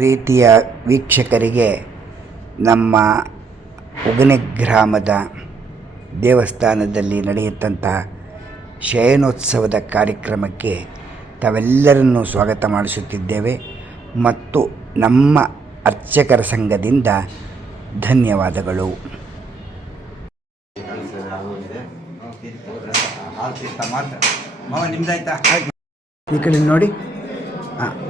ಪ್ರೀತಿಯ ವೀಕ್ಷಕರಿಗೆ ನಮ್ಮ ಉಗನೆಗ್ರಾಮದ ಗ್ರಾಮದ ದೇವಸ್ಥಾನದಲ್ಲಿ ನಡೆಯುತ್ತಂಥ ಶಯನೋತ್ಸವದ ಕಾರ್ಯಕ್ರಮಕ್ಕೆ ತಾವೆಲ್ಲರನ್ನು ಸ್ವಾಗತ ಮಾಡಿಸುತ್ತಿದ್ದೇವೆ ಮತ್ತು ನಮ್ಮ ಅರ್ಚಕರ ಸಂಘದಿಂದ ಧನ್ಯವಾದಗಳು ಈ ಕಡೆ ನೋಡಿ ಹಾಂ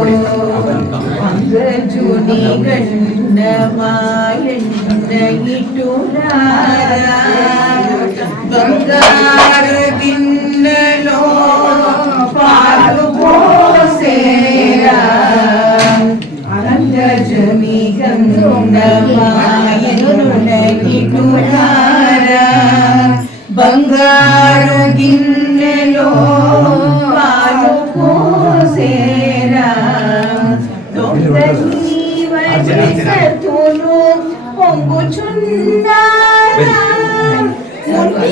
ബംഗാരോ ഗിന്നലോ പാലുപോ സേ അനന്തജമീകൂ ബംഗാരോ ഗിന്ന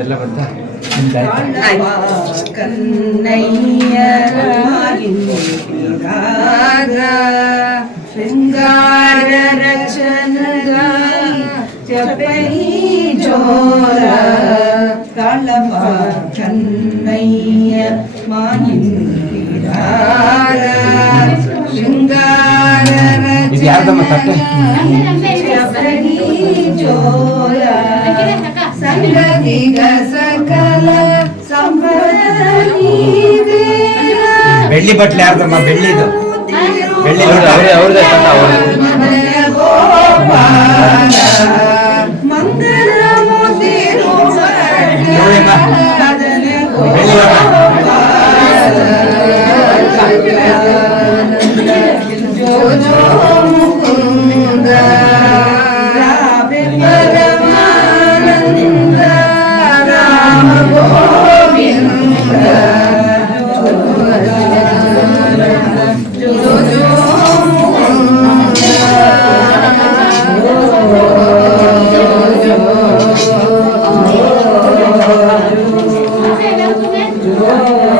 ಎಲ್ಲ ಬರ್ತಾ ಶೃಂಗಾರ ಚೋರ ಕಳಪ ಕನ್ನಯ್ಯ ಮಾನಿ ಶೃಂಗಾರ ಶೃಂಗಾರ ಚೋರ ಬೆಳ್ಳಿ ಬಟ್ಲೆ ಯಾರ್ದಮ್ಮ ಬೆಳ್ಳಿದು ಬೆಳ್ಳಿ ನೋಡ್ರೆ ಅವ್ರದ್ದೇ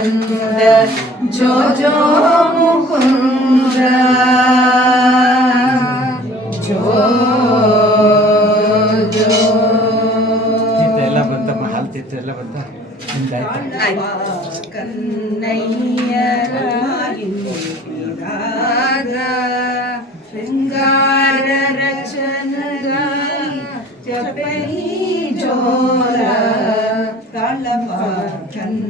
चंद्र जो जो मुकुंद जो जो ಶೃಂಗಾರ ರಚನ ಜಪಿ ಜೋರ ಕಲಮ ಚಂದ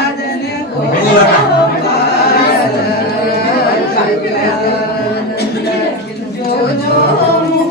Oh, no.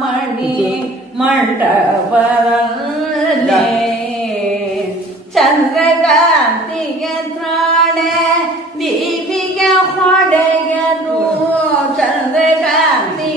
ಮಣಿ ಮಂಟಪ ಚಂದ್ರಕಾಂತಿ ತಾಣೇ ದೀಪ ಚಂದ್ರ ಕಾಂತಿ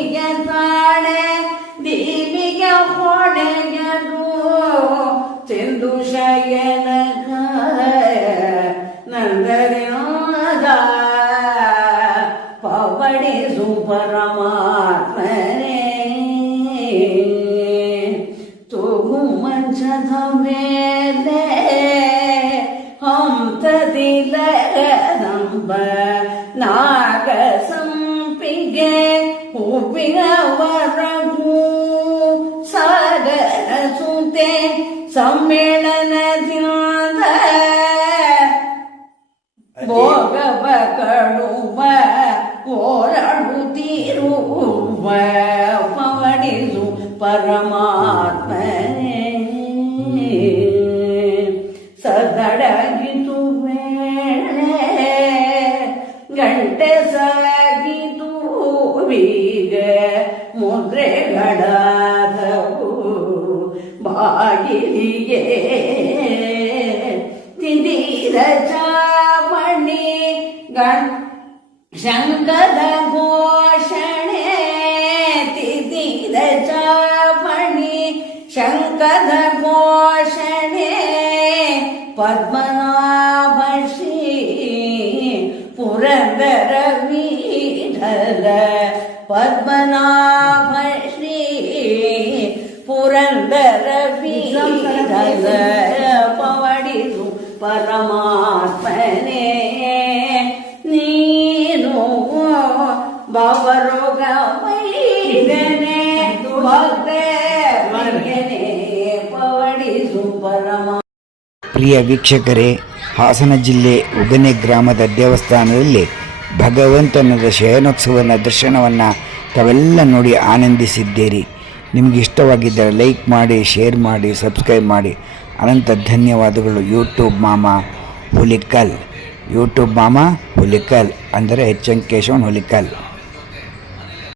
மேலே ஹம் ததில நம்ப நாகசம்பிகே உபிகவரபு சாகர சுதே சம்மேளனதிந்த போகவ கழுவ ஓரழு தீருவ பவடிசு பரமாத்மன் ಸದಡಗಿತು ವೇಳೆ ಗಂಟೆ ಸಾಗಿತು ಬೀಗ ಮುದ್ರೆಗಡಾದವು ಬಾಗಿಲಿಗೆ ತಿಂದಿರ ಚಾಮಣಿ ಗಣ ಶಂಕದ पद्मनाभी पुरंदर वीढल पद्मनाभी पुरंदर वीढल पवड़ी परमात्मने ಹಿರಿಯ ವೀಕ್ಷಕರೇ ಹಾಸನ ಜಿಲ್ಲೆ ಉಗನೆ ಗ್ರಾಮದ ದೇವಸ್ಥಾನದಲ್ಲಿ ಭಗವಂತನ ಶಯನೋತ್ಸವನ ದರ್ಶನವನ್ನು ತಾವೆಲ್ಲ ನೋಡಿ ಆನಂದಿಸಿದ್ದೀರಿ ನಿಮಗೆ ಇಷ್ಟವಾಗಿದ್ದರೆ ಲೈಕ್ ಮಾಡಿ ಶೇರ್ ಮಾಡಿ ಸಬ್ಸ್ಕ್ರೈಬ್ ಮಾಡಿ ಅನಂತ ಧನ್ಯವಾದಗಳು ಯೂಟ್ಯೂಬ್ ಮಾಮಾ ಹುಲಿಕಲ್ ಯೂಟ್ಯೂಬ್ ಮಾಮಾ ಹುಲಿಕಲ್ ಅಂದರೆ ಎಚ್ ಎಂ ಕೇಶವನ್ ಹುಲಿಕಲ್